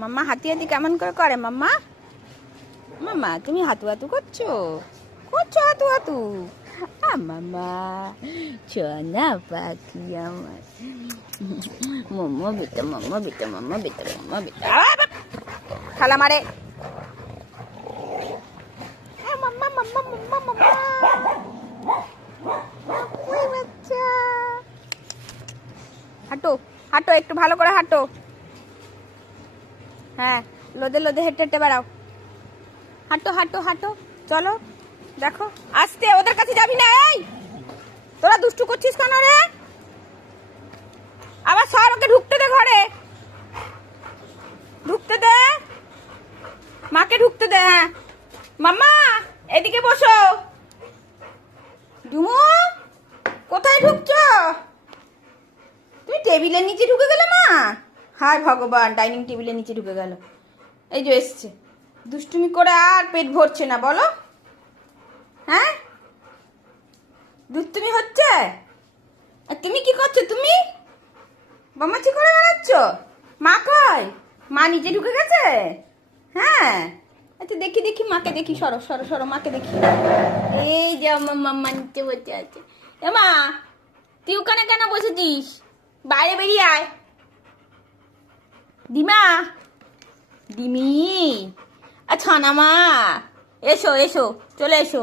মাম্মা হাতি হাতি কেমন করে করে মাম্মা? মাম্মা তুমি হাতু হাতু করছো? করছো হাতু হাতু? মাম্মা সোনা পাখি আমার। মাম্মা বেটা, মাম্মা বেটা, মাম্মা বেটা, মাম্মা বেটা। খালা মারে। মাম্মা মাম্মা মাম্মা মাম্মা। ওই বাচ্চা। হাঁটো হাঁটো, একটু ভালো করে হাঁটো। হ্যাঁ, লোদে লোদে হেঁটে হেঁটে বেড়াও। হাঁটো হাঁটো হাঁটো, চলো। দেখো আস্তে, ওদের কাছে যাবি না। এই তোরা দুষ্টু করছিস কেন রে? আবার সর, ওকে ঢুকতে দে ঘরে, ঢুকতে দে, মাকে ঢুকতে দে। হ্যাঁ মাম্মা এদিকে বসো। ডুমু কোথায় ঢুকছো? তুমি টেবিলের নিচে ঢুকে গেলে মা? হায় ভগবান, ডাইনিং টেবিলের নিচে ঢুকে গেল। এই যে এসছে, দুষ্টুমি করে আর পেট ভরছে না বলো। হ্যাঁ দুষ্টুমি হচ্ছে। আর তুমি কি করছো? তুমি বমাচি করে বেড়াচ্ছ? মা কই? মা নিচে ঢুকে গেছে? হ্যাঁ আচ্ছা, দেখি দেখি মাকে দেখি। সরো সরো সরো, মাকে দেখি। এই যে আমার মাম্মা নিচে বসে আছে। এ মা, তুই ওখানে কেন বসেছিস? বাইরে বেরিয়ে আয়। ডিমা, ডিমি, আচ্ছা না মা, এসো এসো, চলে এসো।